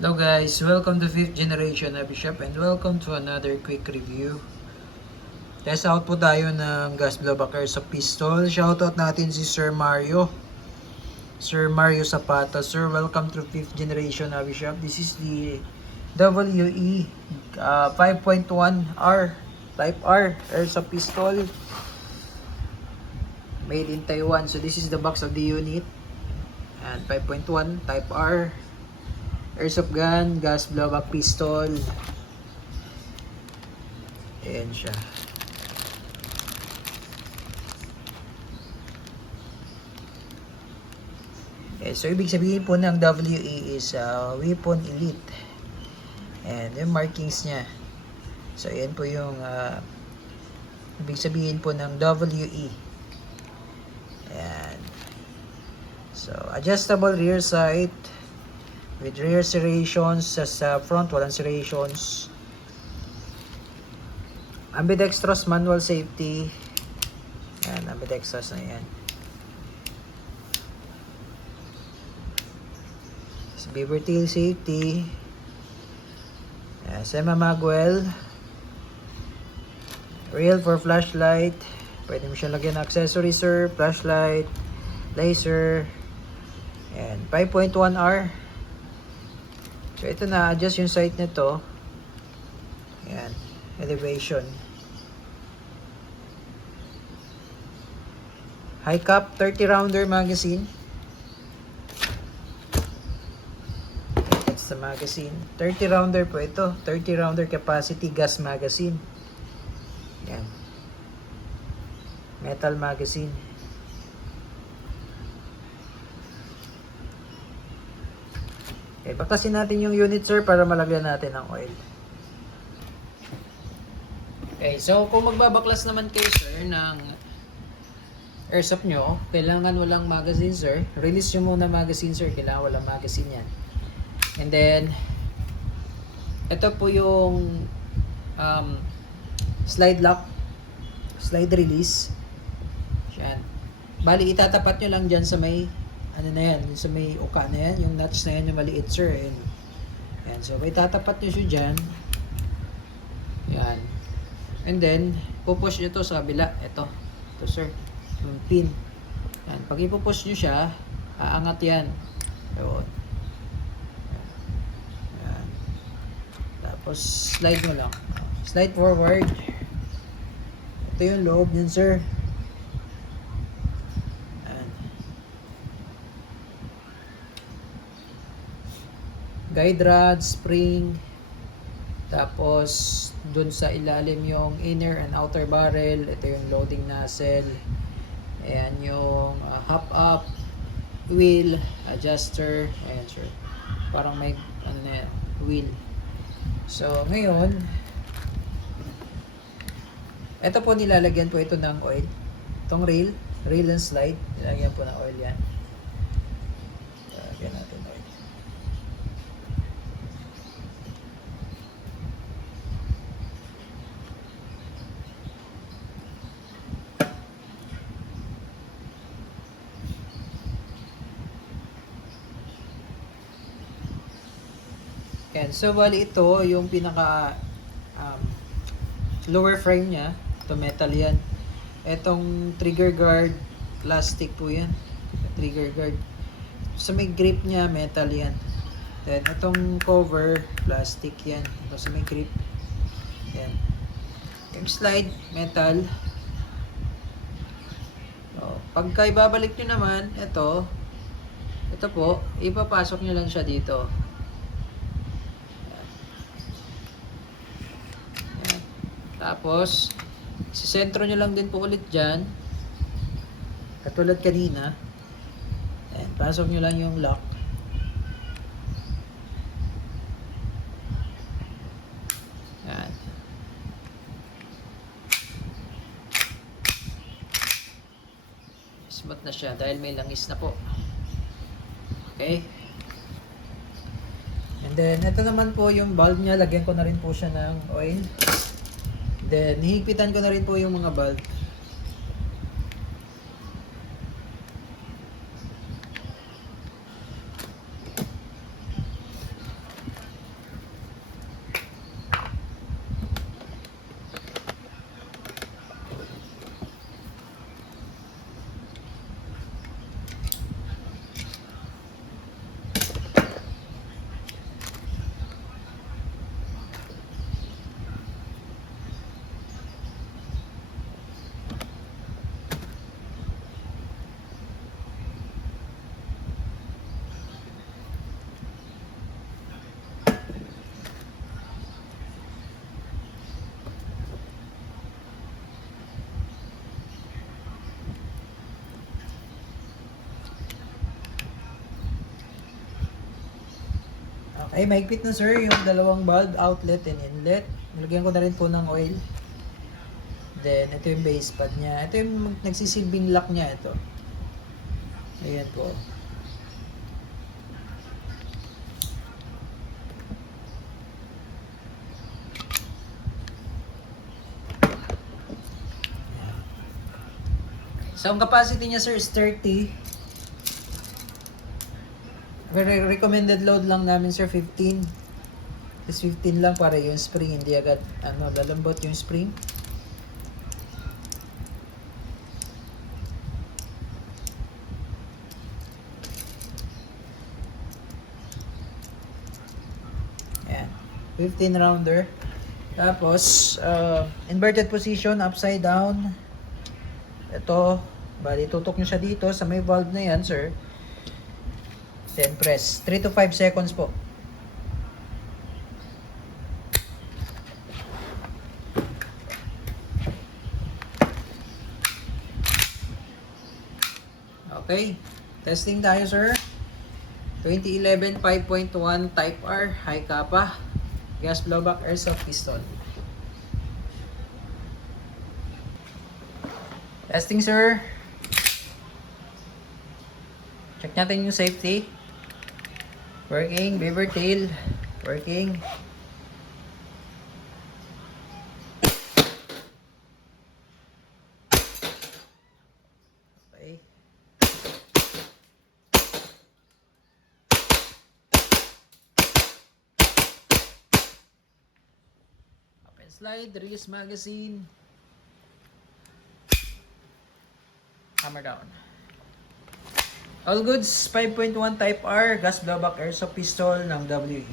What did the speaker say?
Hello guys, welcome to 5th generation Happy Shop and welcome to another quick review. Test out po tayo ng gas blowback air sa pistol. Shoutout natin si Sir Mario. Sir Mario Zapata. Sir, welcome to 5th generation Happy Shop. This is the WE 5.1R Type R air sa pistol. Made in Taiwan. So this is the box of the unit. And 5.1 Type R. Airsoft gun, gas blowback pistol. Ayan siya. Okay, so ibig sabihin po ng WE is Weapon Elite. And yung markings niya. So ayan po yung ibig sabihin po ng WE. Ayan. So adjustable rear sight. With rear serrations sa front, walang serrations. Ambidextrous manual safety. Yan, ambidextrous na yan. Beaver tail safety. Yan, semi-magwell. Rail for flashlight. Pwede mo siya lagyan ng accessory, sir. Flashlight, laser. And 5.1R. So ito na, adjust yung sight nito. Ayan, elevation. High cap 30 rounder magazine. That's the magazine. 30 rounder po ito. 30 rounder capacity gas magazine. Ayan. Metal magazine. Okay, bakasin natin yung unit, sir, para malagyan natin ng oil. Okay, so kung magbabaklas naman kayo, sir, ng airsoft nyo, kailangan walang magazine, sir. Release nyo muna magazine, sir. Kailangan walang magazine yan. And then, ito po yung slide lock, slide release. Yan. Bali, itatapat nyo lang dyan sa may ano na yan, sa may uka na yan, yung notch na yan, yung maliit, sir. Yan. So, may tatapat nyo siya dyan. Yan. And then, pupush nyo to sa kabila. Ito, sir. Yung pin. Yan. Pag ipupush nyo siya, aangat yan. Yun. Yan. Tapos, slide mo lang. Slide forward. Ito yung loob yun, sir. Guide rod, spring, tapos dun sa ilalim yung inner and outer barrel. Ito yung loading nozzle. Ayan yung hop up, wheel, adjuster. Ayan, sir. Parang may ano na yan, wheel. So ngayon, ito po nilalagyan po ito ng oil. Itong rail and slide, nilalagyan po ng oil yan. Lagyan natin oil. Yan. So, bali ito, yung pinaka lower frame niya. Ito, metal yan. Itong trigger guard, plastic po yan. Trigger guard. So, may grip niya, metal yan. Then, itong cover, plastic yan. Ito, so may grip. Yan. Yung slide, metal. So, pagka ibabalik nyo naman, ito po, ipapasok nyo lang siya dito. Tapos, sisentro nyo lang din po ulit dyan. Katulad kanina. Ayan, pasok nyo lang yung lock. Ayan. Smooth na siya dahil may langis na po. Okay. And then, ito naman po yung bulb niya. Lagyan ko na rin po siya ng oil. Then, hihigpitan ko na rin po yung mga bulb. Ay, mahigpit na sir yung dalawang bulb, outlet and inlet. Nilagyan ko na rin po ng oil. Then, ito yung base pad niya. Ito yung nagsisilbing lock niya, ito. Ayan po. So, ang capacity niya sir is 30. Very recommended load lang namin sir, 15. Is 15 lang para yung spring, hindi agad lalambot yung spring. Ayan. 15 rounder. Tapos, inverted position, upside down. Ito, bali tutok nyo siya dito sa may valve na yan, sir. Then press. 3 to 5 seconds po. Okay. Testing tayo, sir. 2011 5.1 Type R, high kappa. Gas blowback airsoft pistol. Testing, sir. Check natin yung safety. Working. Beaver tail. Working. Okay. Up and slide. Release magazine. Hammer down. All goods, 5.1 Type R, gas blowback airsoft pistol ng WE.